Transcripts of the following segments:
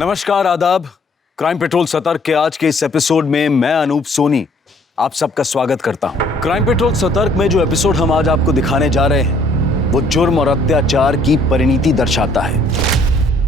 नमस्कार, आदाब। Crime petrol सतर्क के आज के इस एपिसोड में मैं अनूप सोनी आप सबका स्वागत करता हूं। क्राइम पेट्रोल सतर्क में जो एपिसोड हम आज आपको दिखाने जा रहे हैं वो जुर्म और अत्याचार की परिणति दर्शाता है।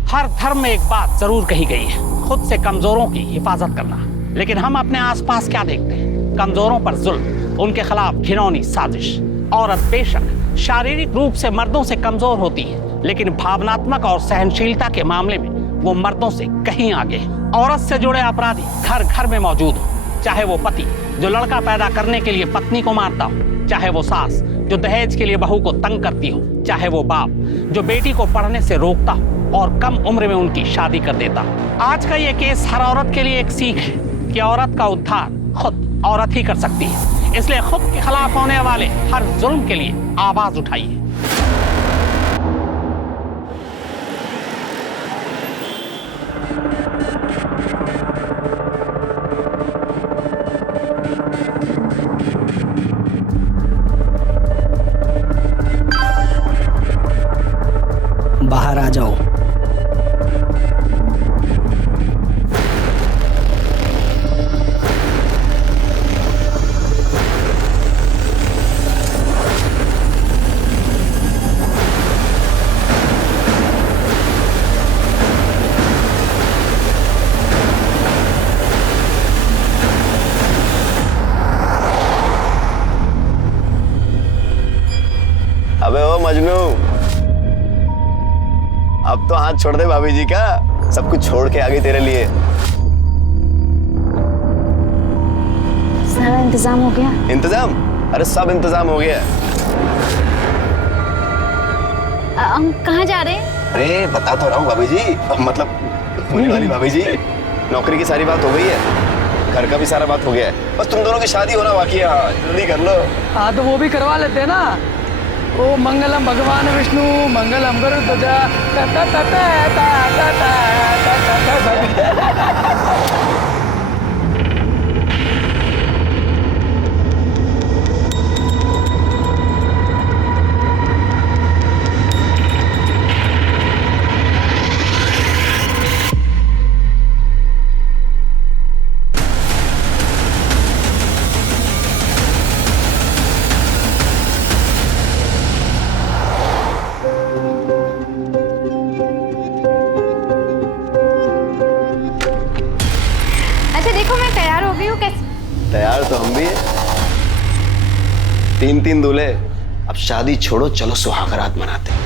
हर धर्म में एक बात जरूर कही गई है, खुद से कमजोरों की हिफाजत करना। लेकिन हम अपने आसपास क्या देखते हैं? कमजोरों पर जुल्म, उनके खिलाफ घिनौनी साजिश। औरत बेशक शारीरिक रूप से मर्दों से कमजोर होती है, लेकिन भावनात्मक और सहनशीलता के मामले में वो मर्दों से कहीं आगे है। औरत से जुड़े अपराधी घर घर में मौजूद हो, चाहे वो पति जो लड़का पैदा करने के लिए पत्नी को मारता हो, चाहे वो सास जो दहेज के लिए बहू को तंग करती हो, चाहे वो बाप जो बेटी को पढ़ने से रोकता हो और कम उम्र में उनकी शादी कर देता हो। आज का ये केस हर औरत के लिए एक सीख है कि औरत का उद्धार खुद औरत ही कर सकती है। इसलिए खुद के खिलाफ होने वाले हर जुल्म के लिए आवाज उठाइए। बाहर आ जाओ। अबे ओ मजनू, अब तो हाथ छोड़ दे भाभी जी का। सब कुछ छोड़ के आ गई तेरे लिए। सारा इंतजाम हो गया? इंतजाम? अरे सब इंतजाम हो गया। हम कहाँ जा रहे हैं? अरे बता तो रहा हूँ भाभी जी, मतलब होने वाली भाभी जी। नौकरी की सारी बात हो गई है, घर का भी सारा बात हो गया है, बस तुम दोनों की शादी होना बाकी है। हाँ जल्दी कर लो। हाँ तो वो भी करवा लेते हैं ना। ओ मंगलम भगवान विष्णु मंगलम गरुड़ध्वजा। अच्छा देखो मैं तैयार हो गई हूँ। कैसे? तैयार तो हम भी हैं। 3-3 दूल्हे। अब शादी छोड़ो, चलो सुहागरात मनाते हैं।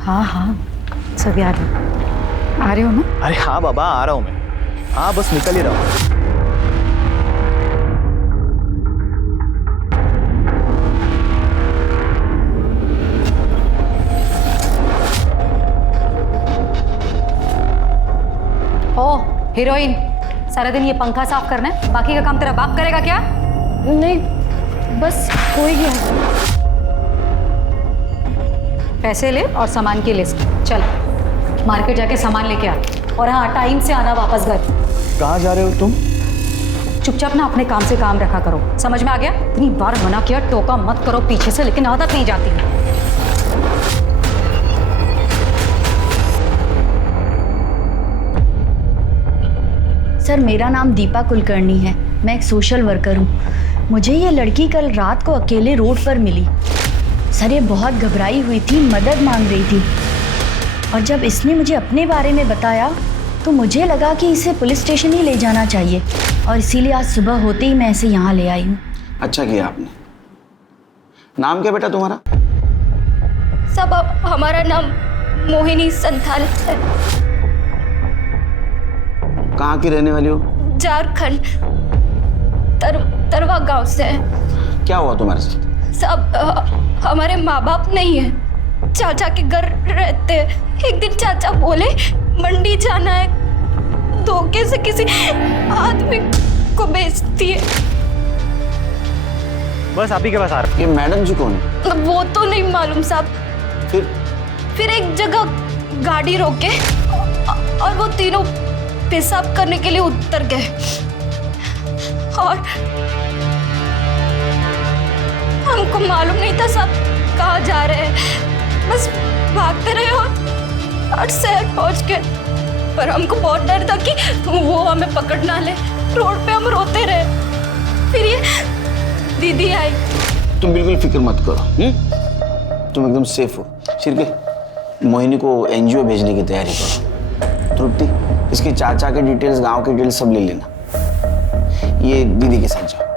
हाँ हाँ सब याद है। आ रहे हो ना? अरे हाँ बाबा, आ रहा हूँ मैं। हाँ बस निकल ही रहा हूँ। ओ हीरोइन, सारा दिन ये पंखा साफ करना है, बाकी का काम तेरा बाप करेगा क्या? नहीं बस हो ही गया। पैसे ले और सामान की लिस्ट। चल मार्केट जाके सामान लेके आ, और हाँ टाइम से आना वापस घर। कहाँ जा रहे हो तुम? चुपचाप ना अपने काम से काम रखा करो, समझ में आ गया? इतनी बार मना किया टोका मत करो पीछे से, लेकिन आदत नहीं जाती। सर मेरा नाम दीपा कुलकर्णी है, मैं एक सोशल वर्कर हूँ। मुझे ये लड़की कल रात को अकेले रोड पर मिली। सर ये बहुत घबराई हुई थी, मदद मांग रही थी, और जब इसने मुझे अपने बारे में बताया तो मुझे लगा कि इसे पुलिस स्टेशन ही ले जाना चाहिए, और इसीलिए आज सुबह होते ही मैं इसे यहाँ ले आई हूँ। अच्छा किया आपने। नाम क्या बेटा तुम्हारा? सब हमारा नाम मोहिनी संथाल है। कहाँ की रहने वाली हो? झारखंड तरवा गांव से है। क्या हुआ तुम्हारे साथ? सब हमारे माँ बाप नहीं है, चाचा के घर रहते हैं। एक दिन चाचा बोले मंडी जाना है, धोखे से किसी आदमी को बेचती है। बस आप ही के पास आ रहा ये मैडम जी कौन है? वो तो नहीं मालूम साहब। फिर एक जगह गाड़ी रोके और वो तीनों पेशाब करने के लिए उतर गए और हमको मालूम नहीं था सब कहाँ जा रहे हैं। बस भागते रहे और शहर पहुंच गए। पर हमको बहुत डर था कि वो हमें पकड़ ना ले। रोड पे हम रोते रहे। फिर ये दीदी आई। तुम बिल्कुल फिक्र मत करो, तुम एकदम सेफ हो। शिरके, मोहिनी को एनजीओ भेजने की तैयारी करो। तृप्ति, इसके चाचा के डिटेल्स, गांव के डिटेल्स सब ले लेना। ये दीदी के साथ जाओ।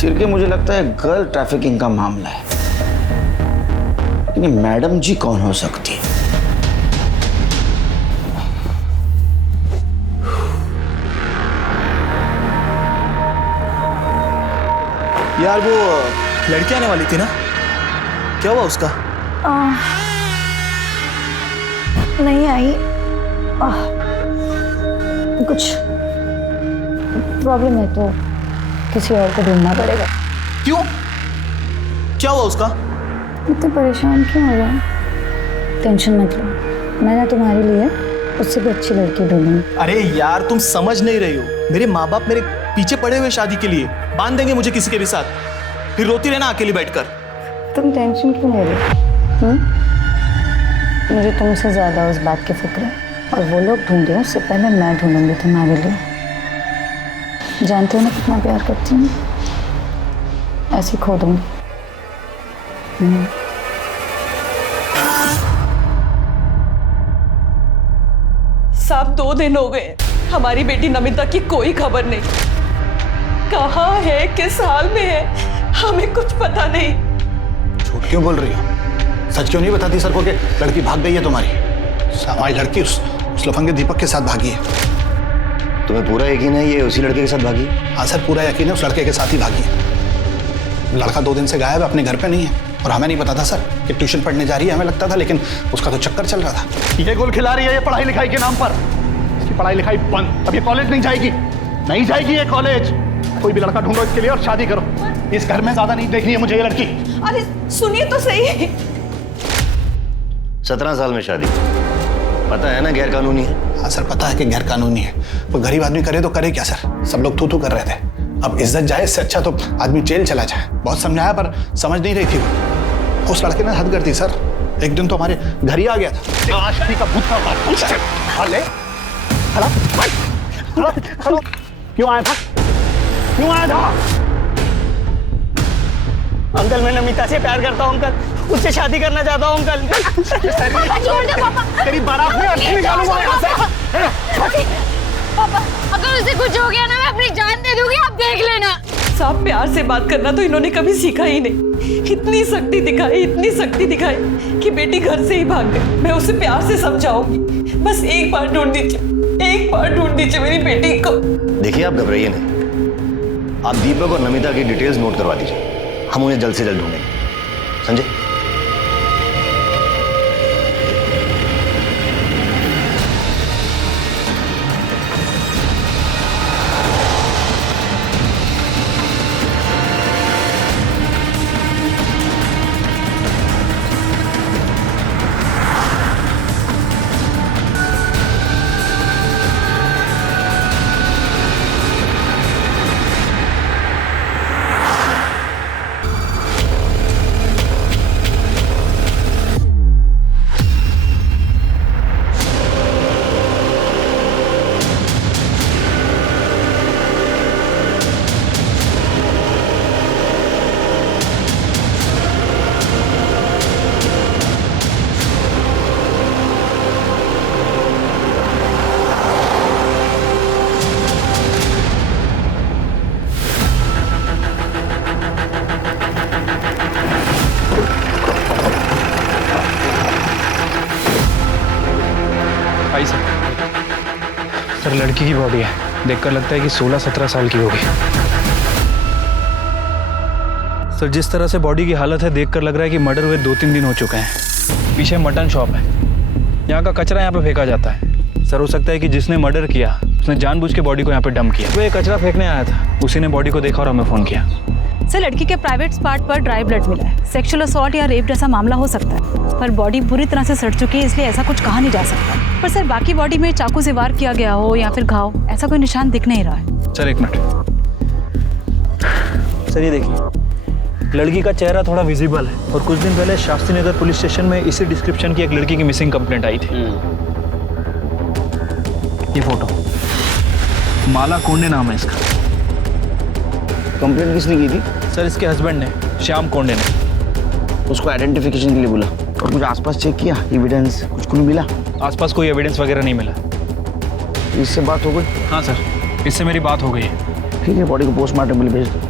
शिरके, मुझे लगता है गर्ल ट्रैफिकिंग का मामला है, लेकिन मैडम जी कौन हो सकती है? यार वो लड़की आने वाली थी ना, क्या हुआ उसका? नहीं आई। कुछ प्रॉब्लम है तो किसी और को ढूंढना पड़ेगा। क्यों? क्या हुआ उसका? इतने परेशान क्यों हो रहे हैं? टेंशन मत लो, मैं ना तुम्हारे लिए उससे भी अच्छी लड़की ढूंढूंगी। अरे यार तुम समझ नहीं रही हो, मेरे माँ बाप मेरे पीछे पड़े हुए शादी के लिए, बांध देंगे मुझे किसी के भी साथ, फिर रोती रहना अकेली बैठकर। तुम टेंशन क्यों ले रहे हो? मुझे तुमसे ज्यादा उस बात की फिक्र है, और वो लोग ढूंढे उससे पहले मैं ढूंढूंगी तुम्हारे लिए। जानते हो ना कितना प्यार करती हूँ, ऐसे खो दूंगी। साहब 2 दिन हो गए, हमारी बेटी नमिता की कोई खबर नहीं। कहाँ है, किस हाल में है, हमें कुछ पता नहीं। झूठ क्यों बोल रही हो? सच क्यों नहीं बताती सर को कि लड़की भाग गई है तुम्हारी? हमारी लड़की उस लफंगे दीपक के साथ भागी है। तुम्हें पूरा यकीन है ये उसी लड़के के साथ भागी? हाँ सर, पूरा यकीन है उस लड़के के साथ ही भागी है। लड़का 2 दिन से गायब है, अपने घर पे नहीं है, और हमें नहीं पता था सर कि ट्यूशन पढ़ने जा रही है। हमें लगता था, लेकिन उसका तो चक्कर चल रहा था। ये गोल खिला रही है ये पढ़ाई लिखाई के नाम पर। इसकी पढ़ाई लिखाई बंद। अब ये कॉलेज नहीं जाएगी, नहीं जाएगी ये कॉलेज। कोई भी लड़का ढूंढो इसके लिए और शादी करो। इस घर में ज्यादा नहीं देखनी है मुझे ये लड़की। अरे सुनिए तो सही। 17 साल में शादी, पता है ना गैर कानूनी है। हाँ सर, पता है कि गैर कानूनी है, पर गरीब आदमी करे तो करे क्या सर? सब लोग तू कर रहे थे। अब इज्जत जाए, इससे अच्छा तो आदमी जेल चला जाए। बहुत समझाया पर समझ नहीं रही थी वो। उस लड़के ने हद कर दी सर। एक दिन तो हमारे घर ही आ गया था। आशिकी का भूत क्यों आया था? क्यों आया था? अंकल, मैं नमिता से प्यार करता हूँ अंकल, उससे शादी करना चाहता हूँ अंकल। छोड़ दे पापा। तेरी बारात में अर्थी निकालूंगा यहाँ से। पापा, अगर उसे कुछ हो गया ना, मैं अपनी जान दे दूंगी, आप देख लेना। साहब, प्यार से बात करना तो इन्होंने कभी सीखा ही नहीं। इतनी सख्ती दिखाई कि बेटी घर से ही भाग गई। मैं उसे प्यार से समझाऊंगी, बस एक बार ढूंढ दीजिए मेरी बेटी को। देखिए आप घबराइए नहीं, आप दीपक और नमिता की डिटेल्स नोट करवा दीजिए, हम उन्हें जल्द से जल्द ढूंढेंगे। समझे? सर लड़की की बॉडी है, देखकर लगता है कि 16-17 साल की होगी। सर जिस तरह से बॉडी की हालत है देखकर लग रहा है कि मर्डर हुए 2-3 दिन हो चुके हैं। पीछे मटन शॉप है, यहाँ का कचरा यहाँ पे फेंका जाता है। सर हो सकता है कि जिसने मर्डर किया उसने जानबूझ के बॉडी को यहाँ पे डंप किया। वो ये कचरा फेंकने आया था, उसी ने बॉडी को देखा और हमें फ़ोन किया। सर लड़की के प्राइवेट पार्ट पर ड्राई ब्लड मिला है। सेक्सुअल असॉल्ट या रेप जैसा मामला हो सकता है, पर बॉडी पूरी तरह से सड़ चुकी है, इसलिए ऐसा कुछ कहा नहीं जा सकता। पर सर बाकी बॉडी में चाकू से वार किया गया हो या फिर घाव, ऐसा कोई निशान दिख नहीं रहा है। Sir 1 minute. सर ये देखिए, लड़की का चेहरा थोड़ा विजिबल है और कुछ दिन पहले शास्त्री नगर पुलिस स्टेशन में इसी डिस्क्रिप्शन की एक लड़की की मिसिंग कंप्लेंट आई थी। ये फोटो, माला कोंडे नाम है इसका। कंप्लेंट किसने की थी? सर इसके हस्बैंड ने, श्याम कोंडे ने। उसको आइडेंटिफिकेशन के लिए बोला और कुछ आसपास चेक किया, एविडेंस कुछ मिला? आसपास कोई एविडेंस वगैरह नहीं मिला। इससे बात हो गई? हाँ सर, इससे मेरी बात हो गई है। ठीक है, बॉडी को पोस्टमार्टम के लिए भेज दो।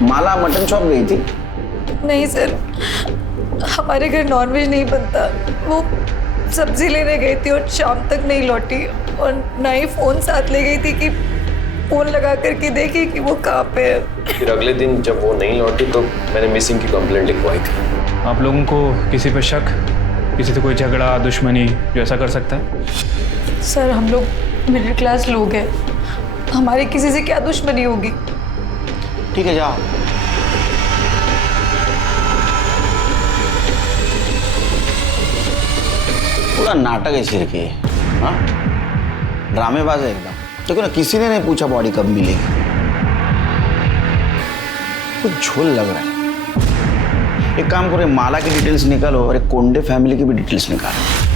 माला मटन शॉप गई थी? नहीं सर, हमारे घर नॉनवेज नहीं बनता। वो सब्जी लेने गई थी और शाम तक नहीं लौटी, और ना ही फ़ोन साथ ले गई थी कि फ़ोन लगा करके देखी कि वो कहाँ पे है। फिर अगले दिन जब वो नहीं लौटी तो मैंने मिसिंग की कंप्लेंट लिखवाई थी। आप लोगों को किसी पे शक, किसी से कोई झगड़ा, दुश्मनी जो ऐसा कर सकता है? सर हम लोग मिडिल क्लास लोग हैं, हमारी किसी से क्या दुश्मनी होगी। ठीक है, जाओ। पूरा नाटक है सिर के। हाँ, ड्रामेबाज है एकदम। देखो ना, किसी ने नहीं पूछा बॉडी कब मिलेगी। कुछ झोल लग रहा है। एक काम करो, माला की डिटेल्स निकालो और एक कोंडे फैमिली की भी डिटेल्स निकालो।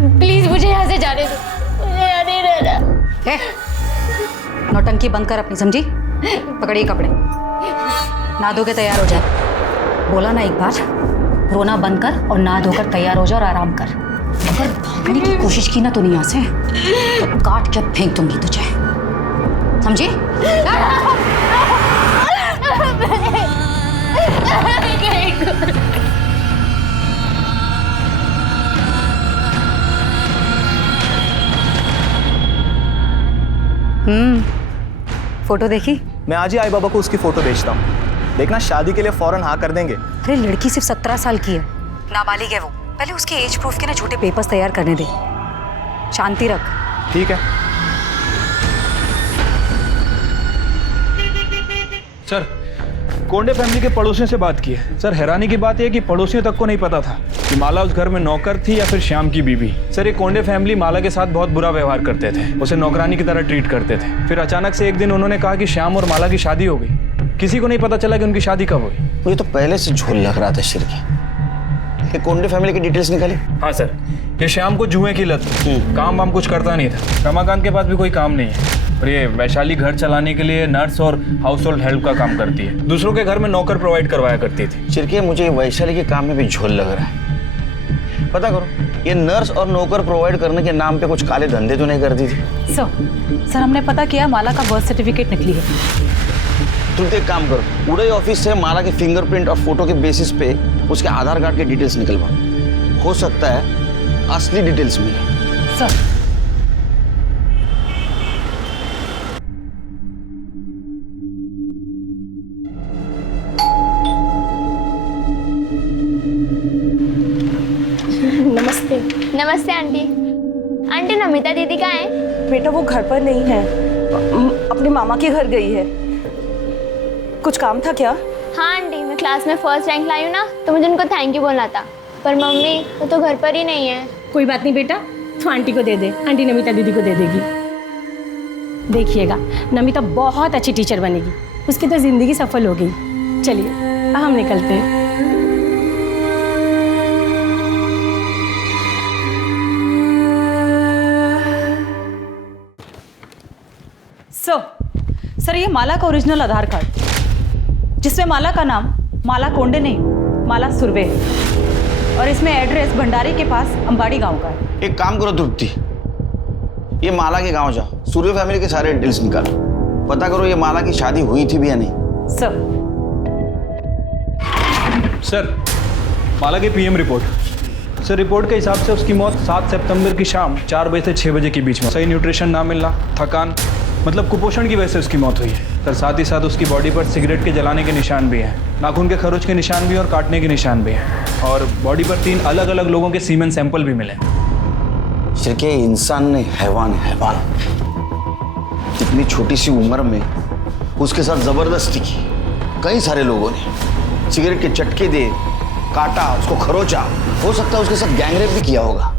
प्लीज मुझे यहाँ से जाने दो, मुझे यहाँ नहीं रहना। नौटंकी बंद कर अपनी, समझी? पकड़िए कपड़े, नहा धो के तैयार हो जाए। बोला ना एक बार, रोना बंद कर और नहा धोकर तैयार हो जा और आराम कर। अगर भागने की कोशिश की ना तो यहाँ से तो काट के फेंक दूंगी तुझे, समझी? फोटो देखी? मैं आज ही आई बाबा को उसकी फोटो भेजता हूँ। देखना, शादी के लिए फौरन हाँ कर देंगे। अरे लड़की सिर्फ 17 साल की है, नाबालिग है वो। पहले उसके एज प्रूफ के ना झूठे पेपर्स तैयार करने दे। शांति रख। ठीक है सर, कोंडे फैमिली के पड़ोसियों से बात की है। सर हैरानी की बात यह कि पड़ोसियों तक को नहीं पता था कि माला उस घर में नौकर थी या फिर श्याम की बीवी। सर ये कोंडे फैमिली माला के साथ बहुत बुरा व्यवहार करते थे, उसे नौकरानी की तरह ट्रीट करते थे। फिर अचानक से एक दिन उन्होंने कहा कि श्याम और माला की शादी हो गई। किसी को नहीं पता चला कि उनकी शादी कब हुई। मुझे तो पहले से झोल लग रहा था शिर की। ये कोंडे फैमिली की डिटेल्स निकाली? हाँ सर, ये श्याम को जुए की लत, काम वाम कुछ करता नहीं था। रमाकांत के पास भी कोई काम नहीं है और ये वैशाली घर चलाने के लिए नर्स और हाउस होल्ड हेल्प का काम करती है। दूसरों के घर में नौकर प्रोवाइड करवाया करती थी। चिरके, मुझे वैशाली के काम में भी झोल लग रहा है। पता करो, ये नर्स और नौकर प्रोवाइड करने के नाम पे कुछ काले धंधे तो नहीं करती थी? सर हमने पता किया, माला का बर्थ सर्टिफिकेट निकली है। तुम एक काम करो, उड़ई ऑफिस से माला के फिंगरप्रिंट और फोटो के बेसिस पे उसके आधार कार्ड के डिटेल्स निकलवा। हो सकता है असली डिटेल्स मिले। सर नमस्ते। नमस्ते आंटी। आंटी नमिता दीदी कहाँ है? बेटा वो घर पर नहीं है, अपने मामा के घर गई है। कुछ काम था क्या? हाँ आंटी, मैं क्लास में फर्स्ट रैंक लाई हूँ ना, तो मुझे उनको थैंक यू बोलना था। पर मम्मी वो तो घर पर ही नहीं है। कोई बात नहीं बेटा, तो आंटी को दे दे, आंटी नमिता दीदी को दे देगी। देखिएगा नमिता बहुत अच्छी टीचर बनेगी, उसकी तो जिंदगी सफल हो गई। चलिए हम निकलते हैं। सर ये माला का ओरिजिनल आधार कार्ड, जिसमें माला का नाम माला कोंडे नहीं, माला सुर्वे है। और इसमें एड्रेस भंडारी के पास अंबाड़ी गांव का है। एक काम करो तृप्ति, ये माला के गांव जाओ, सूर्य फैमिली के सारे डिटेल्स निकालो, पता करो ये माला की शादी हुई थी भी या नहीं। सर, माला की पीएम रिपोर्ट। सर, रिपोर्ट के हिसाब से उसकी मौत 7 सितंबर की शाम 4 बजे से 6 बजे के बीच में, सही न्यूट्रिशन ना मिलना, थकान, मतलब कुपोषण की वजह से उसकी मौत हुई है। सर, साथ ही साथ उसकी बॉडी पर सिगरेट के जलाने के निशान भी हैं, नाखून के खरोच के निशान भी और काटने के निशान भी हैं, और बॉडी पर 3 अलग अलग लोगों के सीमेन सैंपल भी मिले। सिर्फ इंसान ने हैवान इतनी छोटी सी उम्र में उसके साथ जबरदस्ती की, कई सारे लोगों ने सिगरेट के चटके दे, काटा, उसको खरोचा, हो सकता है उसके साथ गैंगरेप भी किया होगा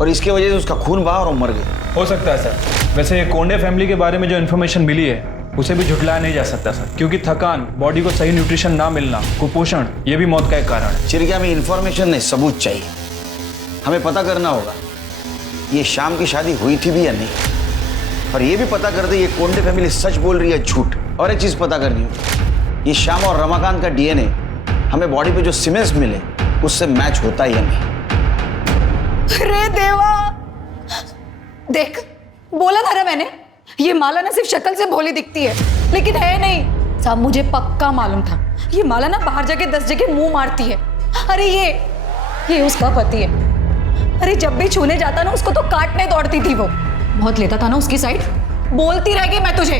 और इसके वजह से उसका खून बहा और मर गया। हो सकता है सर। वैसे कोंडे फैमिली के बारे में जो इन्फॉर्मेशन मिली है उसे भी झुठलाया नहीं जा सकता सर, क्योंकि थकान, बॉडी को सही न्यूट्रिशन ना मिलना, कुपोषण, ये भी मौत का एक कारण है। चिरकिया, हमें इन्फॉर्मेशन नहीं, सबूत चाहिए। हमें पता करना होगा ये शाम की शादी हुई थी भी या नहीं, और ये भी पता कर दे ये कोंडे फैमिली सच बोल रही है झूठ। और एक चीज पता करनी होगी, ये श्याम और रमाकांत का डीएनए हमें बॉडी पे जो सीमेंट्स मिले उससे मैच होता ही नहीं। अरे देवा, देख, बोला था ना मैंने, ये माला ना सिर्फ शक्ल से भोली दिखती है लेकिन है नहीं। साहब, मुझे पक्का मालूम था ये माला ना बाहर जाके 10 जगह मुंह मारती है। अरे ये उसका पति है। अरे जब भी छूने जाता ना उसको तो काटने दौड़ती थी वो। बहुत लेता था ना उसकी साइड, बोलती रह गई मैं तुझे।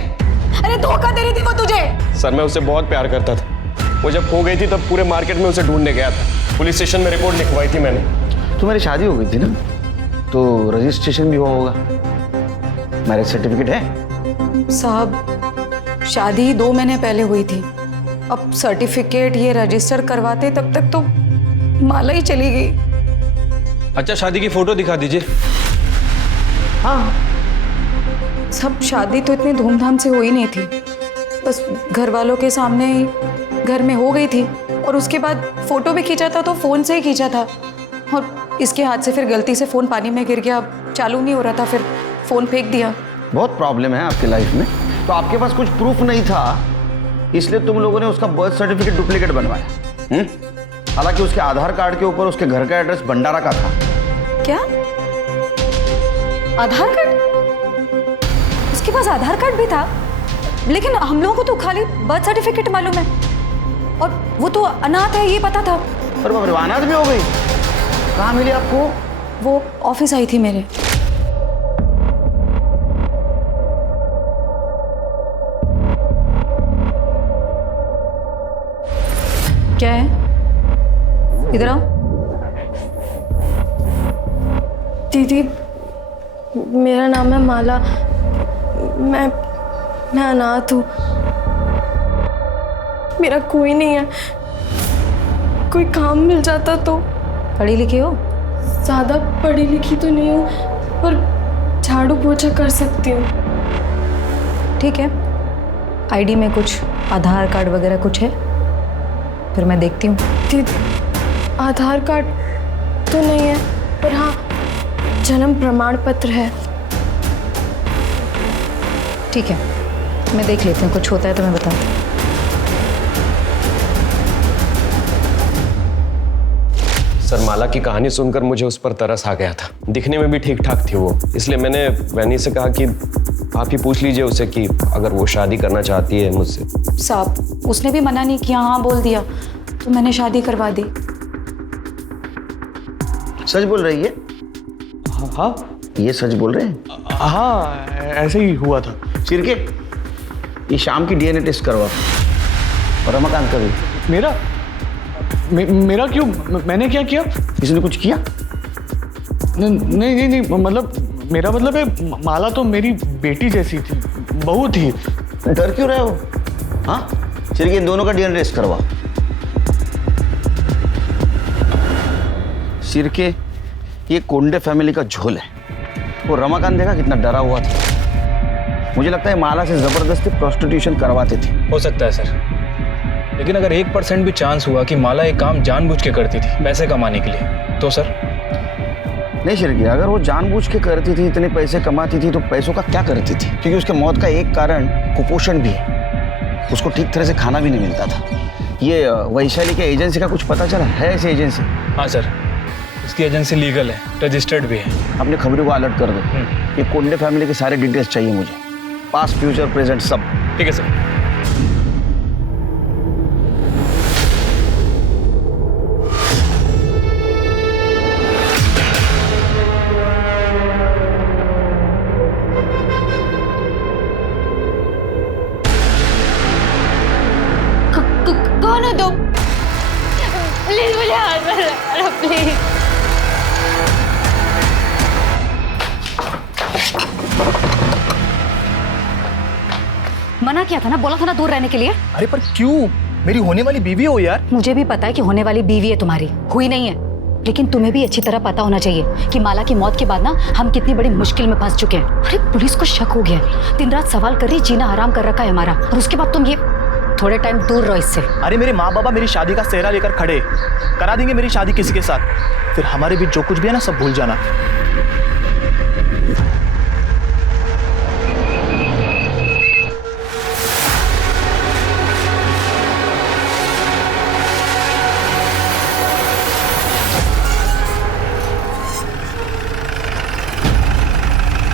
अरे धोखा दे रही थी वो तुझे। सर, मैं उससे बहुत प्यार करता था। वो जब खो गई थी तब पूरे मार्केट में उसे ढूंढने गया था। पुलिस स्टेशन में रिपोर्ट लिखवाई थी मैंने। तुम्हारी शादी हो गई थी ना, तो रजिस्ट्रेशन भी हुआ होगा, मैरिज सर्टिफिकेट है? साहब, शादी 2 महीने पहले हुई थी। अब सर्टिफिकेट ये रजिस्टर करवाते तब तक तो माला ही चली गई। अच्छा, शादी की फोटो दिखा दीजिए। हाँ, सब शादी तो इतनी धूमधाम से हो ही नहीं थी, बस घर वालों के सामने ही घर में हो गई थी। और उसके बाद फोटो भी खींचा था तो फोन से ही खींचा था, और इसके हाथ से फिर गलती से फोन पानी में गिर गया, चालू नहीं हो रहा था, फिर फोन फेंक दिया। बहुत प्रॉब्लम है आपकी लाइफ में, तो आपके पास कुछ प्रूफ नहीं था इसलिए तुम लोगों ने उसका बर्थ सर्टिफिकेट डुप्लीकेट बनवाया। हालांकि उसके आधार कार्ड के ऊपर उसके घर का एड्रेस भंडारा का था। क्या आधार कार्ड? उसके पास आधार कार्ड भी था, लेकिन हम लोगों को तो खाली बर्थ सर्टिफिकेट मालूम है, और वो तो अनाथ है ये पता था। पर बाप रे, अनाथ भी हो गई? कहाँ मिली आपको? वो ऑफिस आई थी मेरे। क्या है? इधर आओ। दीदी, मेरा नाम है माला, मैं अनाथ हूँ, मेरा कोई नहीं है। कोई काम मिल जाता तो। पढ़ी लिखी हो? ज़्यादा पढ़ी लिखी तो नहीं हूँ, पर झाड़ू पोछा कर सकती हूँ। ठीक है, आईडी में कुछ आधार कार्ड वगैरह कुछ है? फिर मैं देखती हूँ। आधार कार्ड तो नहीं है, पर हाँ जन्म प्रमाण पत्र है। ठीक है, मैं देख लेती हूँ, कुछ होता है तो मैं बताऊँ। सर, माला की कहानी सुनकर मुझे उस पर तरस आ गया था। दिखने में भी ठीक ठाक थी वो, इसलिए मैंने वैनी से कहा कि आप ही पूछ लीजिए उसे कि अगर वो शादी करना चाहती है मुझसे। साहब, उसने भी मना नहीं किया, हाँ बोल दिया, तो मैंने शादी करवा दी। सच बोल रही है? हाँ, ये सच बोल रहे हैं? हाँ, ऐसे ही हुआ था। चिरके, ये शाम की डीएनए टेस्ट करवा, और रमाकांत का भी। मेरा क्यों? मैंने क्या किया? इसने कुछ किया? नहीं, मतलब मेरा मतलब है माला तो मेरी बेटी जैसी थी, बहू थी। डर क्यों रहे हो? हाँ, चिरके, इन दोनों का डीएनए टेस्ट करवा। चिरके, ये कोंडे फैमिली का झोल है। वो रमाकांत देखा कितना डरा हुआ था। मुझे लगता है माला से जबरदस्ती प्रोस्टिट्यूशन करवाते थे। हो सकता है सर, लेकिन अगर 1% भी चांस हुआ कि माला एक काम जानबूझ के करती थी पैसे कमाने के लिए, तो सर? नहीं शिरकी, अगर वो जानबूझ के करती थी, इतने पैसे कमाती थी, तो पैसों का क्या करती थी? क्योंकि उसके मौत का एक कारण कुपोषण भी है। उसको ठीक तरह से खाना भी नहीं मिलता था। ये वैशाली के एजेंसी का कुछ पता चला है? ऐसी एजेंसी? हाँ सर, उसकी एजेंसी लीगल है, रजिस्टर्ड भी है। अपने खबरों को अलर्ट कर दो। ये कोंडे फैमिली के सारे डिटेल्स चाहिए मुझे, पास्ट फ्यूचर प्रेजेंट सब। ठीक है सर। कौन हो तुम? प्लीज मुझे हाथ में लगा, प्लीज। मना किया था ना, बोला था ना दूर रहने के लिए। अरे पर क्यों? मेरी होने वाली बीवी हो यार। मुझे भी पता है कि होने वाली बीवी है तुम्हारी, हुई नहीं है। लेकिन तुम्हें भी अच्छी तरह पता होना चाहिए कि माला की मौत के बाद ना हम कितनी बड़ी मुश्किल में फंस चुके हैं। अरे पुलिस को शक हो गया है, दिन रात सवाल कर रही, जीना हराम कर रखा है हमारा, और उसके बाद तुम ये थोड़े टाइम दूर रहो इससे। अरे मेरे माँ बाबा मेरी शादी का सेहरा लेकर खड़े, करा देंगे मेरी शादी किसी के साथ, फिर हमारे बीच जो कुछ भी है ना सब भूल जाना।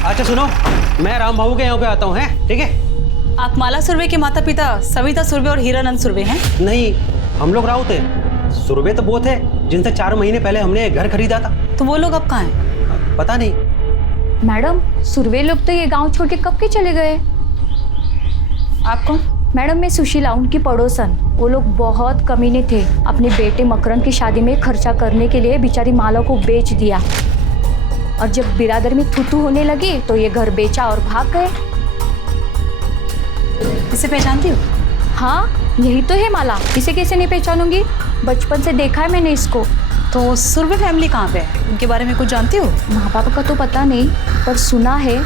अच्छा सुनो, मैं राम बाबू के यहाँ पे आता हूँ, हैं? ठीक है? आप माला सुरवे के माता पिता सविता सुरवे और हीरानंद सुरवे हैं? नहीं, हम लोग राउत हैं। सुरवे तो वो थे जिनसे 4 महीने पहले हमने घर खरीदा था। तो वो लोग अब कहाँ हैं? पता नहीं। मैडम, सुरवे लोग तो ये गांव छोड़ के कब के चले गए? आप कौन? मैडम, मैं सुशीला, उनकी पड़ोसन। वो लोग बहुत कमीने थे, अपने बेटे मकरंद की शादी में खर्चा करने के लिए बेचारी माला को बेच दिया, और जब बिरादर में थूथू होने लगी तो ये घर बेचा और भाग गए। इसे पहचानती हो? हाँ, यही तो है माला। इसे कैसे नहीं पहचानूंगी? बचपन से देखा है मैंने इसको। तो सुरवे फैमिली कहाँ पे है? उनके बारे में कुछ जानती हो? माँ बाप का तो पता नहीं, पर सुना है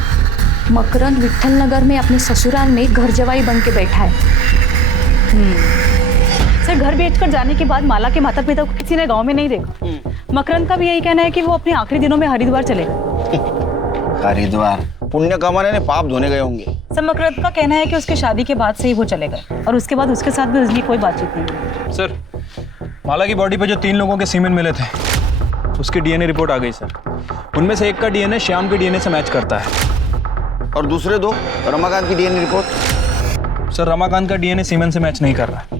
मकरंद विट्ठल नगर में अपने ससुराल में घर जवाई बन के बैठा है। सर, घर बेचकर जाने के बाद माला के माता पिता को किसी ने गांव में नहीं देखा। मकरंद का भी यही कहना है कि वो अपने आखिरी दिनों में हरिद्वार चले गए। हरिद्वार पुण्य कमाने ने पाप धोने गए होंगे। सर, मकरंद का कहना है कि उसकी शादी के बाद से ही वो चले गए, और उसके बाद उसके साथ भी उसकी कोई बातचीत नहीं। सर, माला की बॉडी पे जो 3 लोगों के सीमेन मिले थे, उसकी डीएनए रिपोर्ट आ गई सर। उनमें से एक का डीएनए श्याम के डीएनए से मैच करता है। और दूसरे 2 रमाकांत की डीएनए रिपोर्ट? सर, रमाकांत का डीएनए सीमेन से मैच नहीं कर रहा है।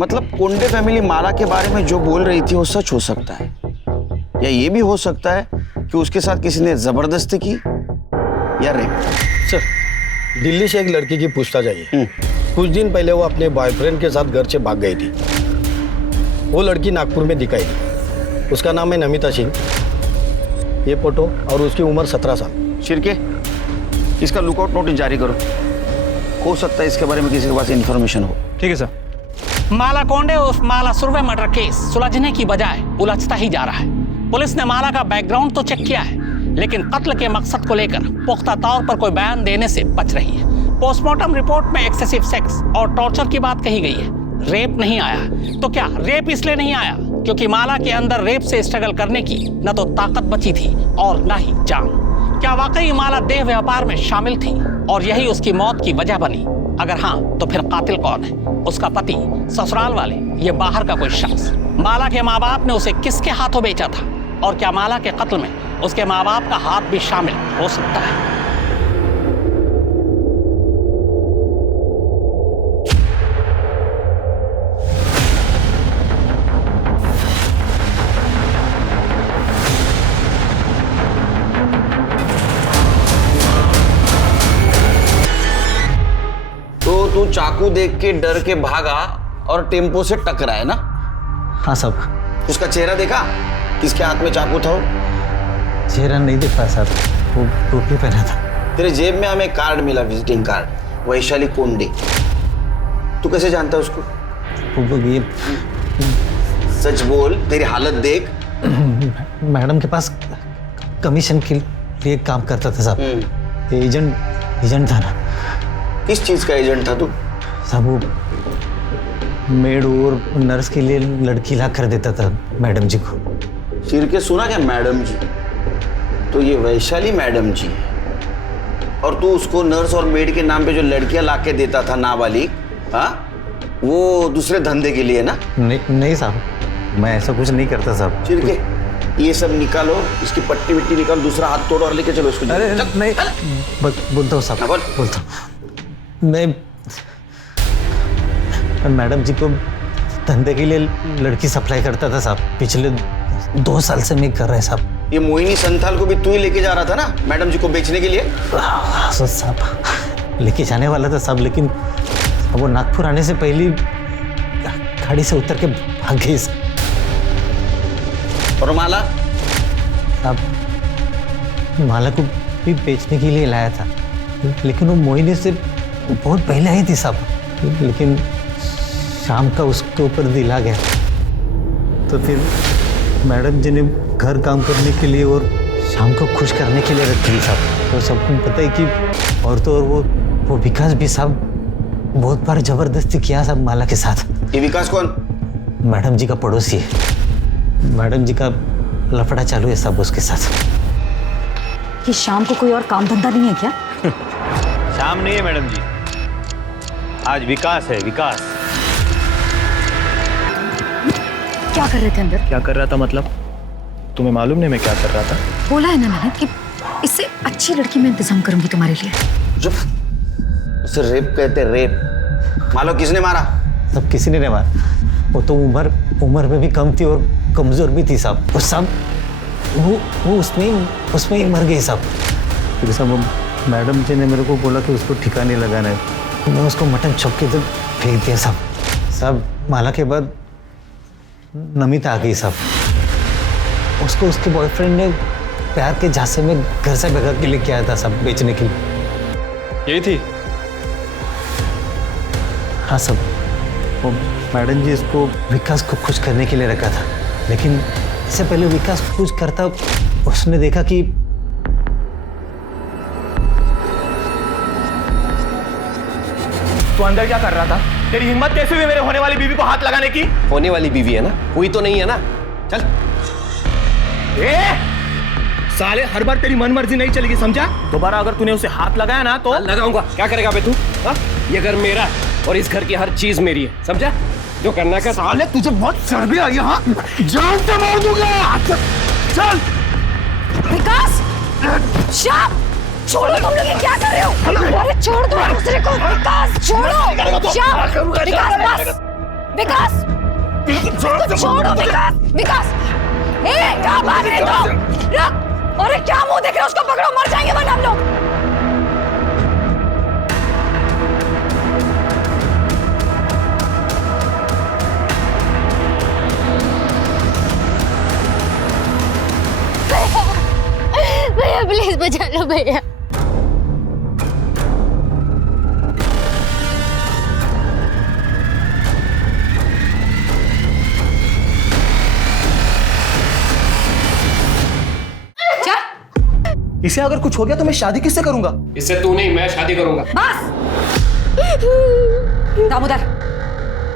मतलब कोंडे फैमिली माला के बारे में जो बोल रही थी वो सच हो सकता है, या ये भी हो सकता है कि उसके साथ किसी ने जबरदस्ती की या रेप। सर, दिल्ली से एक लड़की की पूछताछ आई है। कुछ दिन पहले वो अपने बॉयफ्रेंड के साथ घर से भाग गई थी। वो लड़की नागपुर में दिखाई दी। उसका नाम है नमिता सिंह। ये फोटो और उसकी उम्र 17 साल। शिरके, इसका लुकआउट नोटिस जारी करो, हो सकता है इसके बारे में किसी के पास इन्फॉर्मेशन हो। ठीक है सर। माला कोंडे उस माला सुरवे मर्डर केस सुलझने की बजाय उलझता ही जा रहा है। पुलिस ने माला का बैकग्राउंड तो चेक किया है, लेकिन कत्ल के मकसद को लेकर पुख्ता तौर पर कोई बयान देने से बच रही है। पोस्टमार्टम रिपोर्ट में एक्सेसिव सेक्स और टॉर्चर की बात कही गई है, रेप नहीं आया। तो क्या रेप इसलिए नहीं आया क्योंकि माला के अंदर रेप से स्ट्रगल करने की न तो ताकत बची थी और न ही जान? क्या वाकई माला देह व्यापार में शामिल थी और यही उसकी मौत की वजह बनी? अगर हाँ, तो फिर कातिल कौन है? उसका पति, ससुराल वाले, ये बाहर का कोई शख्स? माला के माँ बाप ने उसे किसके हाथों बेचा था? और क्या माला के कत्ल में उसके माँ बाप का हाथ भी शामिल हो सकता है? तो तू चाकू देख के डर के भागा और टेम्पो से टकरा है ना? हाँ साहब। उसका चेहरा देखा? किसके हाथ में चाकू था? चेहरा नहीं देख पाया साहब, वो टोपी पहना था। तेरे जेब में हमें कार्ड मिला, विजिटिंग कार्ड, वैशाली कोंडे। तू कैसे जानता है उसको? वो सच बोल, तेरी हालत देख। मैडम के पास कमीशन के लिए काम करता था साहब। एजेंट था ना। किस चीज का एजेंट था तू? साहब, वो मेड और नर्स के लिए लड़की ला कर देता था मैडम जी को। सिर के सुना क्या मैडम जी? तो ये वैशाली मैडम जी है, और तू उसको नर्स और मेड के नाम पे जो लड़कियां ला के देता था नाबालिग, हाँ? वो दूसरे धंधे के लिए ना? नहीं साहब, मैं ऐसा कुछ नहीं करता साहब। चिरके ये सब निकालो, इसकी पट्टी विट्टी निकालो, दूसरा हाथ तोड़ो और लेके चलो इसको। अरे नहीं, बोलता हूँ साहब, बोलता हूँ। मैं मैडम जी को धंधे के लिए लड़की सप्लाई करता था साहब। पिछले 2 साल से मैं कर रहा है साहब। ये मोहिनी संथाल को भी तू ही लेके जा रहा था ना मैडम जी को बेचने के लिए? हाँ साहब, लेके जाने वाला था साहब, लेकिन वो नागपुर आने से पहले गाड़ी से उतर के भाग गई। और माला? साहब, माला को भी बेचने के लिए लाया था, लेकिन वो मोहिनी से बहुत पहले आई थी साहब। लेकिन शाम का उसके ऊपर दिल आ गया, तो फिर मैडम जी ने घर काम करने के लिए और शाम को खुश करने के लिए रखी साहब। तो सबको पता है कि और तो और वो विकास भी साहब बहुत बार जबरदस्ती किया साहब माला के साथ। ये विकास कौन? मैडम जी का पड़ोसी है। मैडम जी का लफड़ा चालू है साहब उसके साथ। ये शाम को कोई और काम धंधा नहीं है क्या? शाम नहीं है मैडम जी, आज विकास है, विकास। क्या कर रहे थे अंदर? क्या कर रहा था मतलब? तुम्हें मालूम नहीं मैं क्या कर रहा था? बोला है ना मैंने कि इससे अच्छी लड़की मैं इंतजाम करूंगी तुम्हारे लिए। चुप, उसे रेप कहते, रेप। मालो किसने मारा? सब किसी ने नहीं मारा। वो तो उम्र में भी कम थी और कमजोर भी थी साहब। वो सब वो उसमें ही मर गई साहब। फिर साहब मैडम जी ने मेरे को बोला कि उसको ठिकाने लगाना है। मैं उसको मटन चौक के तरफ फेंक दिया साहब। साहब माला के बाद नमिता आ गई साहब। उसको उसके बॉयफ्रेंड ने प्यार के झांसे में घर से भगा के लेके आया था साहब बेचने के लिए। यही थी? हाँ साहब, वो मैडम जी इसको विकास को खुश करने के लिए रखा था, लेकिन इससे पहले विकास को खुश करता उसने देखा कि तू अंदर क्या कर रहा था? तेरी हिम्मत कैसे हुई मेरे होने वाली बीवी को हाथ लगाने की? होने वाली बीवी है ना, हुई तो नहीं है ना। चल। साले हर बार तेरी मन मर्जी नहीं चलेगी, समझा? दोबारा अगर तूने उसे हाथ लगाया ना तो लगाऊंगा। क्या करेगा बे तू? ये घर मेरा और इस घर की हर चीज मेरी है, समझा? जो करना कर। साले तुझे बहुत चर्बी आई है, हाँ? जान से मार दूंगा। चल। विकास! श्याम! छोड़ो, तुम लोग ये क्या कर रहे हो? अरे छोड़ दो दूसरे को। विकास छोड़ो। श्याम! विकास बस! विकास! छोड़ो विकास! विकास! क्या भाग रहे तुम? रुक! अरे क्या मुंह देख रहे हो? उसको पकड़ो, मर जाएंगे वरना हम लोग। भैया प्लीज बचा लो भैया। इसे अगर कुछ हो गया तो मैं शादी किससे करूंगा? इससे तू नहीं, मैं शादी करूंगा। बस! दामोदर,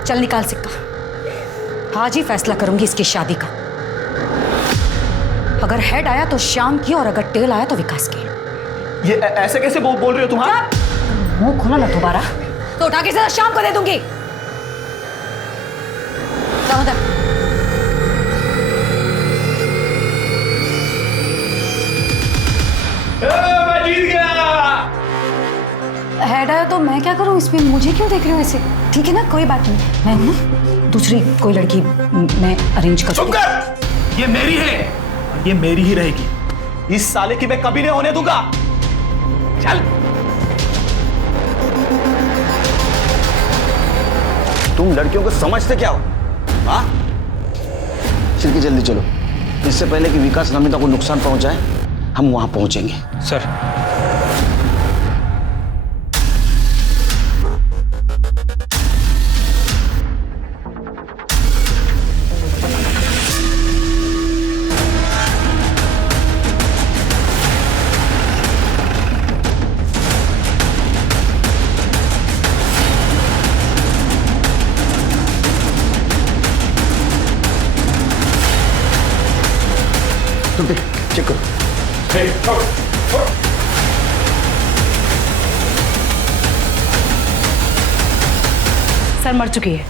चल निकाल सिक्का। आज ही फैसला करूंगी इसकी शादी का। अगर हेड आया तो श्याम की और अगर टेल आया तो विकास की। ये ऐसे कैसे बोल रहे हो तुम? मुंह खोला ना दोबारा तो उठा के सीधा श्याम को दे दूंगी। दामोदर, मैं जीत गया। हेड आया तो मैं क्या करूं इसमें? मुझे क्यों देख रहे हो ऐसे? ठीक है ना, कोई बात नहीं। मैं ना दूसरी कोई लड़की मैं अरेंज कर। चुप कर! ये मेरी है, ये मेरी ही रहेगी। इस साले की मैं कभी नहीं होने दूंगा। चल। तुम लड़कियों को समझते क्या हो? हाँ? चिरके जल्दी चलो, इससे पहले कि विकास नमिता को नुकसान पहुंचाए हम वहां पहुंचेंगे। सर। चेक करो। सर मर चुकी है।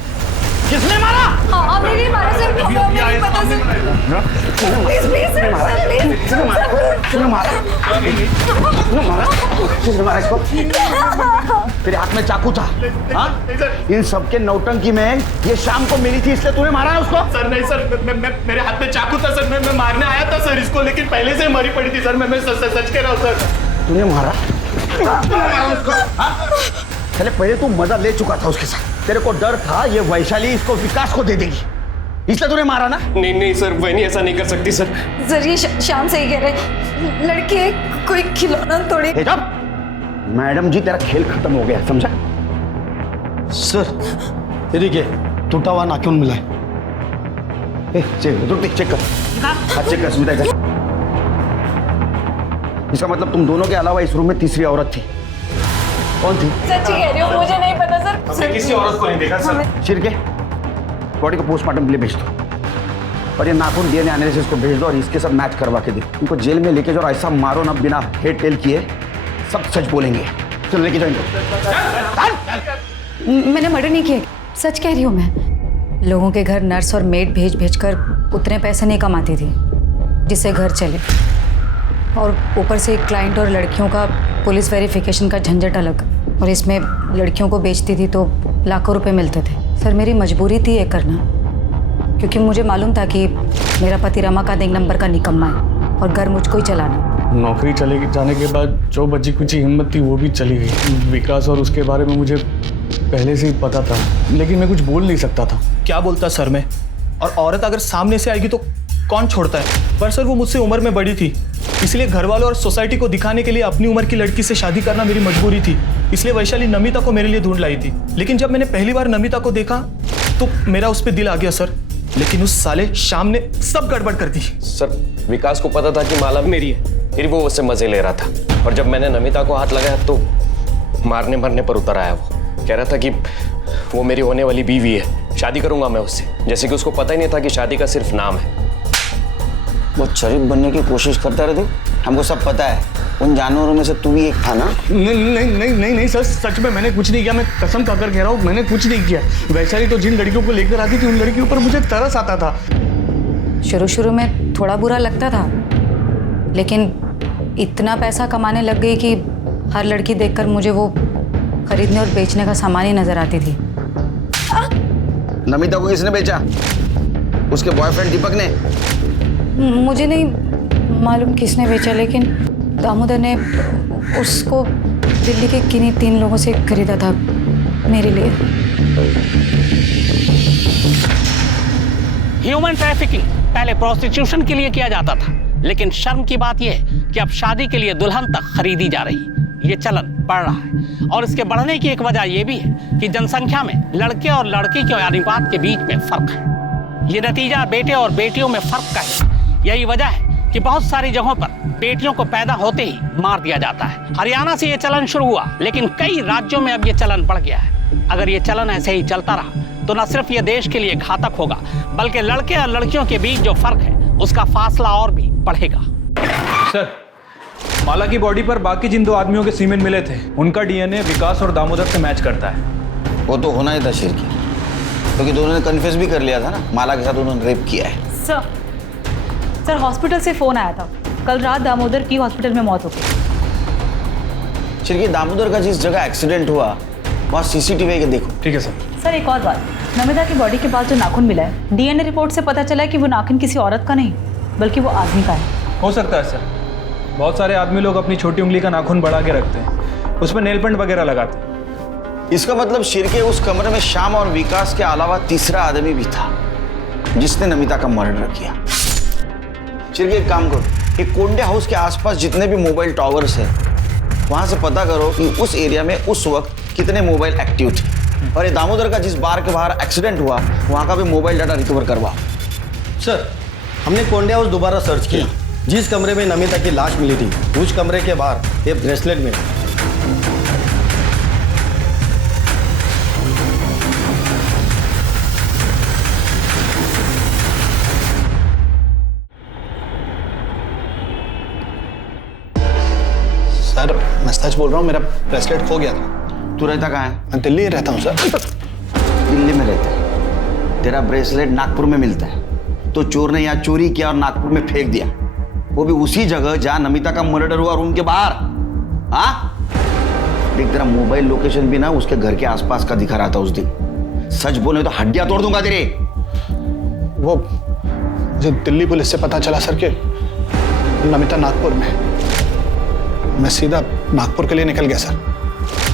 किसने मारा? आपने नहीं मारा सर, हमें नहीं पता sir. Please please sir, please. किसने मारा? किसने मारा? किसने मारा इसको? तेरे हाथ में चाकू था, हाँ? इन सबके नौटंकी में ये शाम को मिली थी, इसलिए तूने मारा है उसको? सर नहीं सर, मेरे हाथ में चाकू था सर, मैं मारने आया था सर इसको, लेकिन पहले से मरी पड़ी थी सर। मैं सच कह रहा हूँ सर। तूने मारा? चले पहले तू मजा ले चुका था उसके साथ, तेरे को डर था ये वैशाली इसको विकास को दे देगी, इसलिए तूने मारा ना? नहीं सर, वैनी ऐसा नहीं कर सकती सर। सर ये शाम सही कह रहे, लड़की है, कोई खिलौना थोड़ी। मैडम जी तेरा खेल खत्म हो गया, समझा? सर ये देखिए टूटा हुआ नाखून मिला है। चेक कर, हाँ चेक कर स्मिता इधर। इसका मतलब तुम दोनों के अलावा इस रूम में तीसरी औरत थी। कौन थी? सच्ची कह रही हूँ, मुझे नहीं पता सर। हमने किसी औरत को नहीं देखा सर। छिड़के बॉडी को पोस्टमार्टम के लिए भेज दो, और ये नाखून डीएनए एनालिसिस को भेज दो, और इसके सब मैच करवा के दे। उनको जेल में लेके जाओ और ऐसा मारो ना बिना हेड टेल किए, सब सच बोलेंगे। चल लेके जाओ इनको। मैंने मर्डर नहीं किया, सच कह रही हूँ मैं। लोगों के घर नर्स और मेड भेज कर उतने पैसे नहीं कमाती थी जिससे घर चले, और ऊपर से क्लाइंट और लड़कियों का पुलिस वेरिफिकेशन का झंझट अलग, और इसमें लड़कियों को बेचती थी तो लाखों रुपए मिलते थे। सर मेरी मजबूरी थी ये करना, क्योंकि मुझे मालूम था कि मेरा पति रमाकांत एक नंबर का निकम्मा है और घर मुझको ही चलाना। नौकरी चले जाने के बाद जो बची कुची हिम्मत थी वो भी चली गई। विकास और उसके बारे में मुझे पहले से ही पता था, लेकिन मैं कुछ बोल नहीं सकता था। क्या बोलता सर मैं? और औरत अगर सामने से आएगी तो कौन छोड़ता है? पर सर वो मुझसे उम्र में बड़ी थी, इसलिए घर वालों और सोसाइटी को दिखाने के लिए अपनी उम्र की लड़की से शादी करना मेरी मजबूरी थी। इसलिए वैशाली नमिता को मेरे लिए ढूंढ लाई थी। लेकिन जब मैंने पहली बार नमिता को देखा तो मेरा उस पर दिल आ गया सर, लेकिन उस साले शाम ने सब गड़बड़ कर दी। सर विकास को पता था कि माला मेरी है, फिर वो उससे मजे ले रहा था, और जब मैंने नमिता को हाथ लगाया तो मारने मरने पर उतर आया। वो कह रहा था कि वो मेरी होने वाली बीवी है, शादी करूंगा मैं उससे, जैसे कि उसको पता ही नहीं था कि शादी का सिर्फ नाम है। वो शरीफ बनने की कोशिश करता रहे, हमको सब पता है। उन जानवरों में से तू भी एक था ना? नहीं सर, सच में मैंने कुछ नहीं किया। मैं कसम खाकर कह रहा हूँ, मैंने कुछ नहीं किया। वैशाली तो जिन लड़कियों को लेकर आती थी उन लड़कियों पर मुझे तरस आता था। शुरू में थोड़ा बुरा लगता था, लेकिन इतना पैसा कमाने लग गई कि हर लड़की देखकर मुझे वो खरीदने और बेचने का सामान ही नजर आती थी। नमिता को किसने बेचा? उसके बॉयफ्रेंड दीपक ने? मुझे नहीं मालूम किसने बेचा, लेकिन दामोदर ने उसको दिल्ली के किन्हीं 3 लोगों से खरीदा था मेरे लिए। ह्यूमन ट्रैफिकिंग पहले प्रोस्टिट्यूशन के लिए किया जाता था, लेकिन शर्म की बात यह है कि अब शादी के लिए दुल्हन तक खरीदी जा रही। ये चलन बढ़ रहा है, और इसके बढ़ने की एक वजह यह भी है कि जनसंख्या में लड़के और लड़की के अनुपात के बीच में फर्क है। ये नतीजा बेटे और बेटियों में फर्क का है। यही वजह है कि बहुत सारी जगहों पर बेटियों को पैदा होते ही मार दिया जाता है। हरियाणा से ये चलन शुरू हुआ, लेकिन कई राज्यों में अब ये चलन बढ़ गया है। अगर ये चलन ऐसे ही चलता रहा तो न सिर्फ ये देश के लिए घातक होगा, बल्कि लड़के और लड़कियों के बीच जो फर्क है उसका फासला और भी बढ़ेगा। सर माला की बॉडी पर बाकी जिन 2 आदमियों के सीमेंट मिले थे, उनका डीएनए विकास और दामोदर से मैच करता है। वो तो होना ही था शेर की, क्योंकि दोनों ने कन्फेस भी कर लिया था ना, माला के साथ उन्होंने रेप किया है। सर हॉस्पिटल से फोन आया था, कल रात दामोदर की हॉस्पिटल में मौत हो गई। चिरकी, दामोदर का जिस जगह एक्सीडेंट हुआ वहाँ सीसीटीवी के देखो। ठीक है सर। सर एक और बात, नमिता की बॉडी के पास जो नाखून मिला है, डीएनए रिपोर्ट से पता चला है कि वो नाखून किसी औरत का नहीं बल्कि वो आदमी का है। हो सकता है सर, बहुत सारे आदमी लोग अपनी छोटी उंगली का नाखून बढ़ा के रखते हैं, उसमें नेल पेंट वगैरह लगाते हैं। इसका मतलब शिरके उस कमरे में श्याम और विकास के अलावा तीसरा आदमी भी था जिसने नमिता का मर्डर किया। शिरके एक काम करो, एक कोंडे हाउस के आसपास जितने भी मोबाइल टावर्स हैं वहां से पता करो कि उस एरिया में उस वक्त कितने मोबाइल एक्टिव थे, और ये दामोदर का जिस बार के बाहर एक्सीडेंट हुआ वहां का भी मोबाइल डाटा रिकवर करवाओ। सर हमने कोंडे हाउस दोबारा सर्च किया, जिस कमरे में नमिता की लाश मिली थी उस कमरे के बाहर एक ब्रेसलेट मिला। सर मैं सच बोल रहा हूँ, मेरा ब्रेसलेट खो गया था। तू रहता कहाँ है? मैं दिल्ली रहता हूँ सर। दिल्ली में रहता है, तेरा ब्रेसलेट नागपुर में मिलता है, तो चोर ने यहाँ चोरी किया और नागपुर में फेंक दिया, वो भी उसी जगह जहां नमिता का मर्डर हुआ, रूम के बाहर। हाँ देख, तेरा मोबाइल लोकेशन भी ना उसके घर के आसपास का दिखा रहा था उस दिन। सच बोले तो हड्डियां तोड़ दूंगा तेरे। वो मुझे दिल्ली पुलिस से पता चला सर कि नमिता नागपुर में। मैं सीधा नागपुर के लिए निकल गया सर।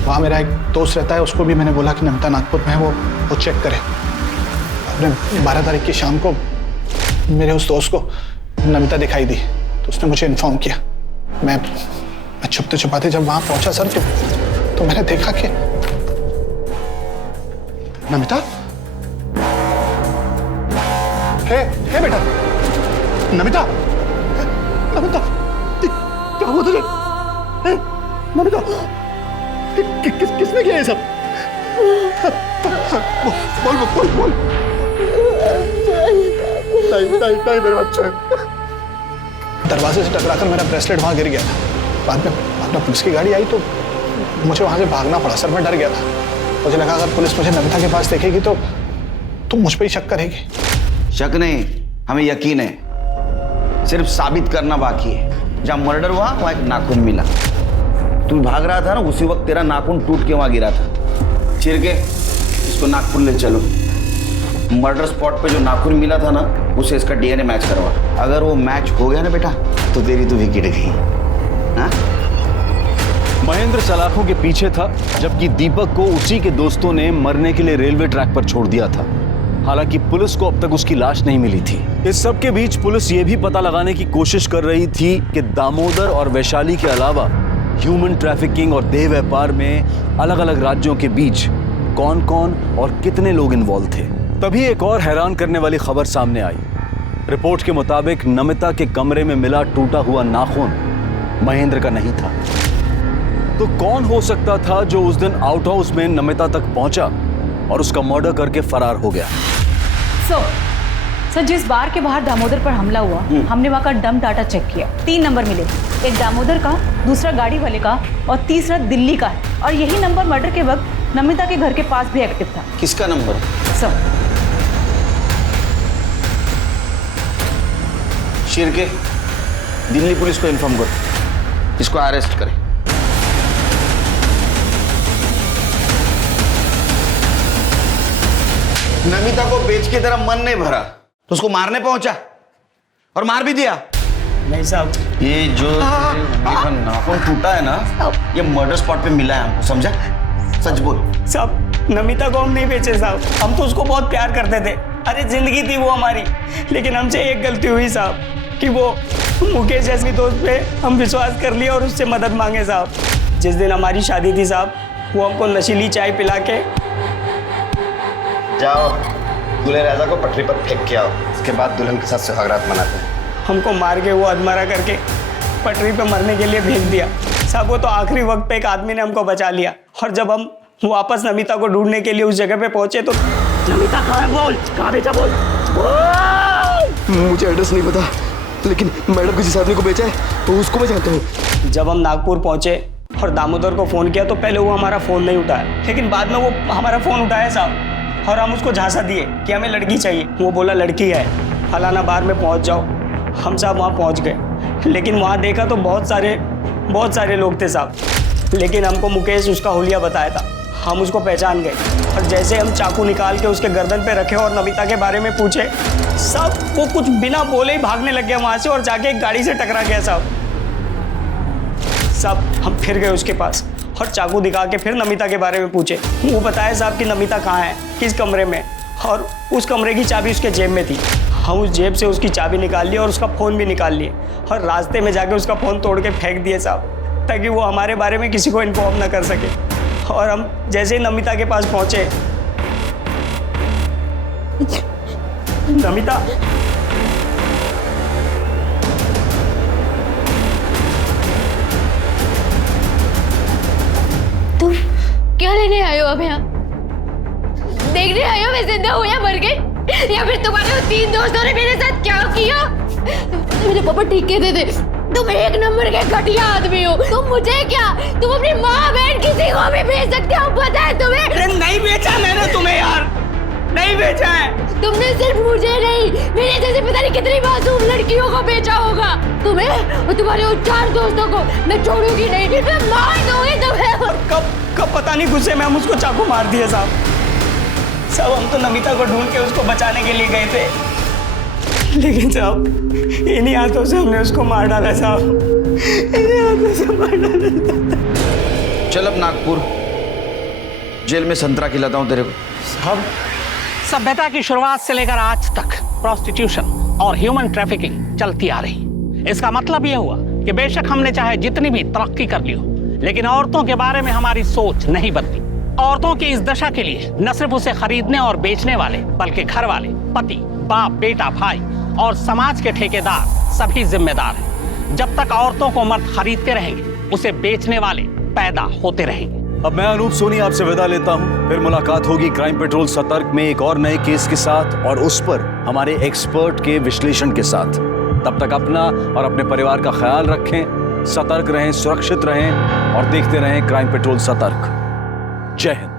वहाँ मेरा एक दोस्त रहता है, उसको भी मैंने बोला कि नमिता नागपुर में है, वो चेक करे। अपने 12 तारीख की शाम को मेरे उस दोस्त को नमिता दिखाई दी, तो उसने मुझे इन्फॉर्म किया। मैं छुपते छुपाते जब वहाँ पहुँचा सर, तो मैंने देखा कि नमिता, हे बेटा, नमिता, नमिता, क्या हुआ तुझे? नमिता, किसने किया ये सब? बोल। नहीं मेरे बच्चे। दरवाजे से टकराकर मेरा ब्रेसलेट वहां गिर गया था। बाद में पुलिस की गाड़ी आई तो मुझे वहां से भागना पड़ा सर। मैं डर गया था, मुझे लगा अगर पुलिस मुझे नमिता के पास देखेगी तो मुझ पर ही शक करेगी। शक नहीं, हमें यकीन है, सिर्फ साबित करना बाकी है। जहां मर्डर हुआ वहां एक नाखून मिला, तू भाग रहा था ना, उसी वक्त तेरा नाखून टूट के वहां गिरा था। चिर के इसको नागपुर ले चलो, मर्डर स्पॉट पे जो नाखून मिला था ना, उसे इसका डीएनए मैच करवा। अगर वो मैच हो गया ना बेटा, तो तेरी तो विकेट गई। हाँ? महेंद्र सलाखों के पीछे था, जबकि दीपक को उसी के दोस्तों ने मरने के लिए रेलवे ट्रैक पर छोड़ दिया था। हालांकि पुलिस को अब तक उसकी लाश नहीं मिली थी। इस सब के बीच पुलिस ये भी पता लगाने की कोशिश कर रही थी कि दामोदर और वैशाली के अलावा ह्यूमन ट्रैफिकिंग और देह व्यापार में अलग अलग राज्यों के बीच कौन कौन और कितने लोग इन्वॉल्व थे। तभी एक और हैरान करने वाली खबर सामने आई। रिपोर्ट के मुताबिक नमिता के कमरे में मिला टूटा हुआ नाखून महेंद्र का नहीं था। तो कौन हो सकता था जो उस दिन आउट हाउस में नमिता तक पहुंचा और उसका मर्डर करके फरार हो गया? सर जिस बार के बाहर दामोदर पर हमला हुआ, हमने वहाँ का डम डाटा चेक किया। 3 नंबर मिले, एक दामोदर का, दूसरा गाड़ी वाले का और तीसरा दिल्ली का है। और यही नंबर मर्डर के वक्त नमिता के घर के पास भी एक्टिव था। किसका number? Sir Shirke, Delhi police को इन्फॉर्म करो, इसको अरेस्ट करें। नमिता को बेच के तेरा मन नहीं भरा तो उसको मारने पहुंचा और मार भी दिया? नहीं साहब, ये जो नाखून टूटा है ना, ये मर्डर स्पॉट पे मिला है हमको, समझा? सच बोल। साहब नमिता को हम नहीं बेचे साहब, हम तो उसको बहुत प्यार करते थे। अरे जिंदगी थी वो हमारी, लेकिन हमसे एक गलती हुई साहब कि वो मुकेश जैसी दोस्त पे हम विश्वास कर लिया और उससे मदद मांगे साहब। जिस दिन हमारी शादी थी साहब, वो हमको नशीली चाय पिला के, जाओ दूल्हे राजा को पटरी पर फेंक के आओ, इसके बाद दुल्हन के साथ सुहागरात मनाते हैं। हमको मार के वो अधमरा करके पटरी पे मरने के लिए भेज दिया साहब। वो तो आखिरी वक्त पे एक आदमी ने हमको बचा लिया। और जब हम वापस नमिता को ढूंढने के लिए उस जगह पे पहुंचे तो नमिता कहाँ है? बोल, कहाँ बेचा? बोल। मुझे एड्रेस नहीं पता, लेकिन मैडम को जिस आदमी को बेचा है तो उसको मैं जानता हूँ। जब हम नागपुर पहुंचे और दामोदर को फ़ोन किया तो पहले वो हमारा फ़ोन नहीं उठाया, लेकिन बाद में वो हमारा फ़ोन उठाया साहब। और हम उसको झांसा दिए कि हमें लड़की चाहिए। वो बोला लड़की है, फलाना बार में पहुंच जाओ। हम साहब वहाँ पहुँच गए, लेकिन वहाँ देखा तो बहुत सारे लोग थे साहब। लेकिन हमको मुकेश उसका हुलिया बताया था, हम उसको पहचान गए। और जैसे हम चाकू निकाल के उसके गर्दन पे रखे और नमिता के बारे में पूछे, सब वो कुछ बिना बोले ही भागने लग गया वहाँ से और जाके एक गाड़ी से टकरा गया साहब। हम फिर गए उसके पास और चाकू दिखा के फिर नमिता के बारे में पूछे। वो बताया साहब कि नमिता कहाँ है, किस कमरे में, और उस कमरे की चाबी उसके जेब में थी। हम उस जेब से उसकी चाबी निकाल ली और उसका फ़ोन भी निकाल लिए और रास्ते में जाके उसका फ़ोन तोड़ के फेंक दिए साहब, ताकि वो हमारे बारे में किसी को इन्फॉर्म ना कर सके। और हम जैसे ही नमिता के पास पहुँचे, नमिता तुम क्या लेने आए हो अब यहाँ? देखने आए हो मैं जिंदा हूँ या मर गई? या फिर तुम्हारे 3 दोस्तों ने मेरे साथ क्या किया? मेरे पापा ठीक कहते थे, तुम 1 नंबर के घटिया आदमी हो। तुम मुझे क्या, तुम अपनी माँ बहन किसी को भी भेज सकते हो, पता है तुम्हें? अरे नहीं बेचा मैंने तुम्हें यार, नहीं बेचा है। तुमने सिर्फ मुझे नहीं, मेरे जैसे पता नहीं कितनी मासूम लड़कियों को बेचा होगा। तुम्हें और तुम्हारे उन 4 दोस्तों को मैं छोड़ूंगी नहीं, मैं मार दूंगी तुम्हें। कब पता नहीं गुस्से में हम उसको चाकू मार दिए साहब। हम तो नमिता को ढूंढ के उसको बचाने के लिए गए थे, लेकिन साहब इन्हीं हाथों से हमने उसको मार डाला साहब, इन्हीं हाथों से मार डाला। चल अब नागपुर जेल में संतरा खिलाता हूँ तेरे को। साहब, सभ्यता की शुरुआत से लेकर आज तक प्रोस्टिट्यूशन और ह्यूमन ट्रैफिकिंग चलती आ रही। इसका मतलब यह हुआ कि बेशक हमने चाहे जितनी भी तरक्की कर ली हो, लेकिन औरतों के बारे में हमारी सोच नहीं बदली। औरतों की इस दशा के लिए न सिर्फ उसे खरीदने और बेचने वाले, बल्कि घर वाले, पति, बाप, बेटा, भाई और समाज के ठेकेदार सभी जिम्मेदार हैं। जब तक औरतों को मर्द खरीदते रहेंगे, उसे बेचने वाले पैदा होते रहेंगे। अब मैं अनूप सोनी आपसे विदा लेता हूं। फिर मुलाकात होगी क्राइम पेट्रोल सतर्क में एक और नए केस के साथ और उस पर हमारे एक्सपर्ट के विश्लेषण के साथ। तब तक अपना और अपने परिवार का ख्याल रखें, सतर्क रहें, सुरक्षित रहें और देखते रहें क्राइम पेट्रोल सतर्क। जय हिंद।